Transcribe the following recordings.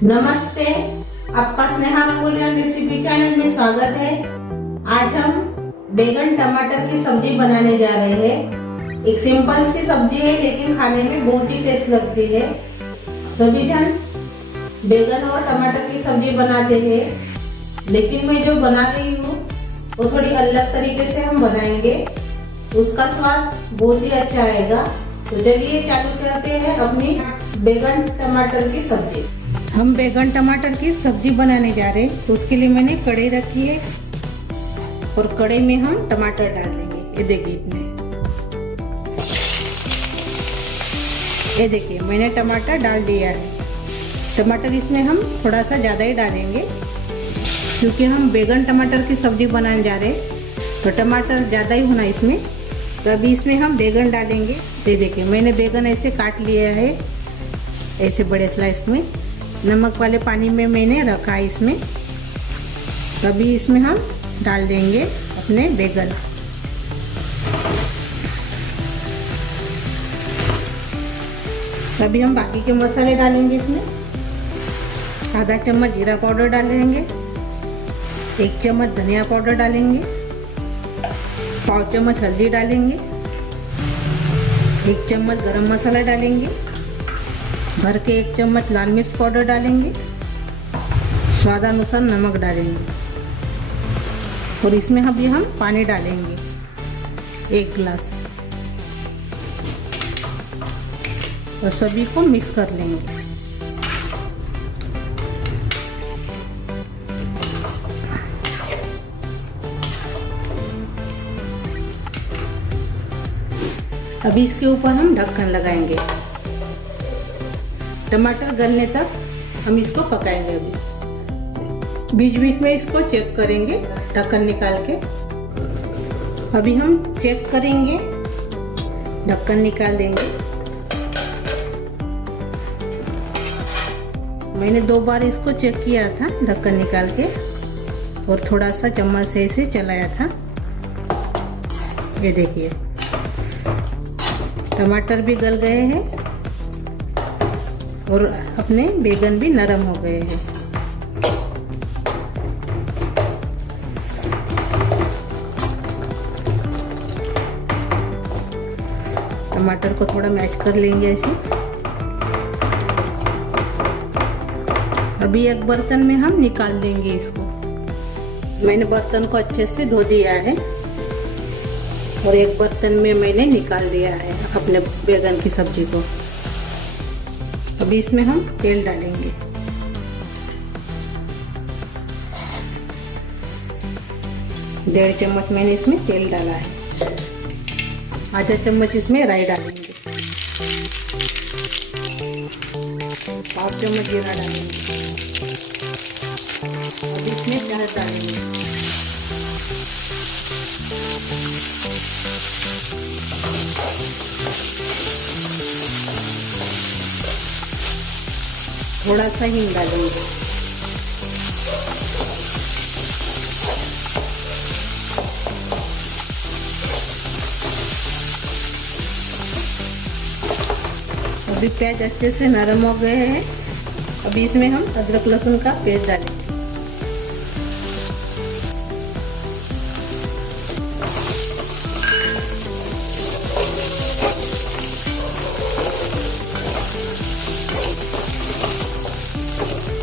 नमस्ते, आपका Sneha rangoli recipe channel में स्वागत है। आज हम बैगन टमाटर की सब्जी बनाने जा रहे हैं। एक सिंपल सी सब्जी है लेकिन खाने में बहुत ही टेस्ट लगती है। सभी जन बैगन और टमाटर की सब्जी बनाते हैं, लेकिन मैं जो बना रही हूँ वो थोड़ी अलग तरीके से हम बनाएंगे। उसका स्वाद बहुत ही अच्छा आएगा। तो चलिए चालू करते हैं अपनी बैगन टमाटर की सब्जी। हम बैगन टमाटर की सब्जी बनाने जा रहे हैं, तो उसके लिए मैंने कढ़ाई रखी है और कढ़ाई में हम टमाटर डाल देंगे। ये देखिए इतने, ये देखिए मैंने टमाटर डाल दिया है। टमाटर इसमें हम थोड़ा सा ज़्यादा ही डालेंगे क्योंकि हम बैगन टमाटर की सब्जी बनाने जा रहे हैं, तो टमाटर ज़्यादा ही होना इसमें। तो अभी इसमें हम बैगन डालेंगे। ये देखिए मैंने बैगन ऐसे काट लिया है, ऐसे बड़े स्लाइस में। नमक वाले पानी में मैंने रखा है इसमें। तभी इसमें हम डाल देंगे अपने बैगन। तभी हम बाकी के मसाले डालेंगे इसमें। आधा चम्मच जीरा पाउडर डालेंगे, 1 चम्मच धनिया पाउडर डालेंगे, 1/4 चम्मच हल्दी डालेंगे, 1 चम्मच गरम मसाला डालेंगे, भर के 1 चम्मच लाल मिर्च पाउडर डालेंगे, स्वादानुसार नमक डालेंगे और इसमें अभी हम पानी डालेंगे 1 गिलास और सभी को मिक्स कर लेंगे। अभी इसके ऊपर हम ढक्कन लगाएंगे। टमाटर गलने तक हम इसको पकाएंगे। अभी बीच बीच में इसको चेक करेंगे ढक्कन निकाल के। अभी हम चेक करेंगे, ढक्कन निकाल देंगे। मैंने 2 बार इसको चेक किया था ढक्कन निकाल के और थोड़ा सा चम्मच से इसे चलाया था। ये देखिए टमाटर भी गल गए हैं और अपने बैगन भी नरम हो गए हैं। टमाटर को थोड़ा मैश कर लेंगे ऐसे। अभी एक बर्तन में हम निकाल देंगे इसको। मैंने बर्तन को अच्छे से धो दिया है और एक बर्तन में मैंने निकाल दिया है अपने बैगन की सब्जी को। अभी इसमें हम तेल डालेंगे। डेढ़ चम्मच मैंने इसमें तेल डाला है। आधा चम्मच इसमें राई डालेंगे, 1/2 चम्मच जीरा डालेंगे। अभी इसमें प्याज डालेंगे। थोड़ा सा हिंग डालेंगे। अभी प्याज अच्छे से नरम हो गए हैं। अभी इसमें हम अदरक लहसुन का पेस्ट डालेंगे।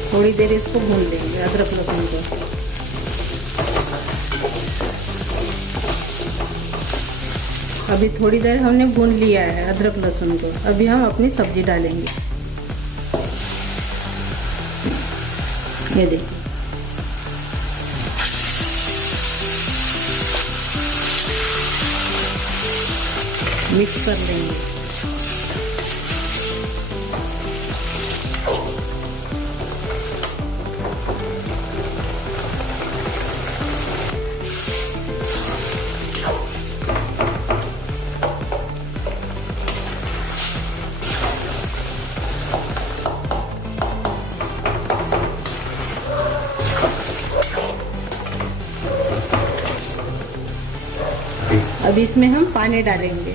थोड़ी देर इसको भून लेंगे अदरक लहसुन को। अभी थोड़ी देर हमने भून लिया है अदरक लहसुन को। अभी हम अपनी सब्जी डालेंगे। ये देखिए मिक्स कर लेंगे। अब इसमें हम पानी डालेंगे।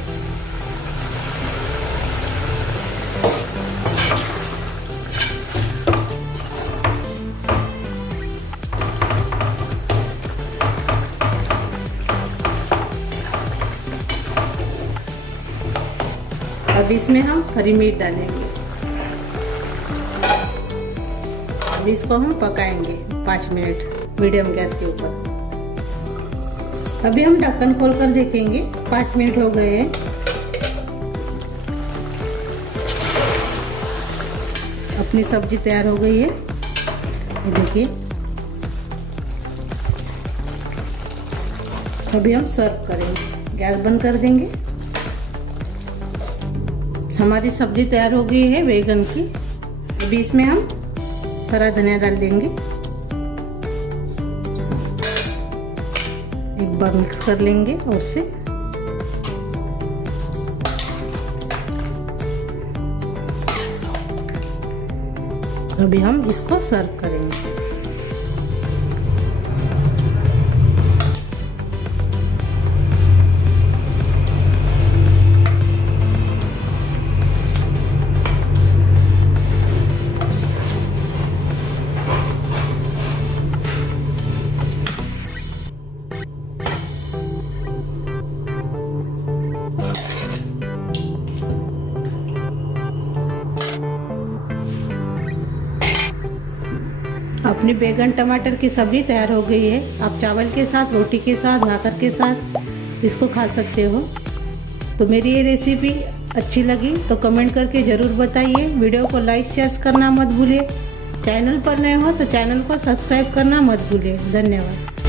अब इसमें हम हरी मिर्च डालेंगे। अब इसको हम पकाएंगे 5 मिनट मीडियम गैस के ऊपर। अभी हम ढक्कन खोलकर देखेंगे, 5 मिनट हो गए हैं। अपनी सब्जी तैयार हो गई है, ये देखिए। अभी हम सर्व करेंगे, गैस बंद कर देंगे। हमारी सब्जी तैयार हो गई है बैगन की। अभी इसमें हम हरा धनिया डाल देंगे, एक बार मिक्स कर लेंगे और से। अभी हम इसको सर्व करेंगे। अपनी बैगन टमाटर की सब्जी तैयार हो गई है। आप चावल के साथ, रोटी के साथ, भाकर के साथ इसको खा सकते हो। तो मेरी ये रेसिपी अच्छी लगी तो कमेंट करके ज़रूर बताइए। वीडियो को लाइक शेयर करना मत भूलिए। चैनल पर नए हो तो चैनल को सब्सक्राइब करना मत भूलिए। धन्यवाद।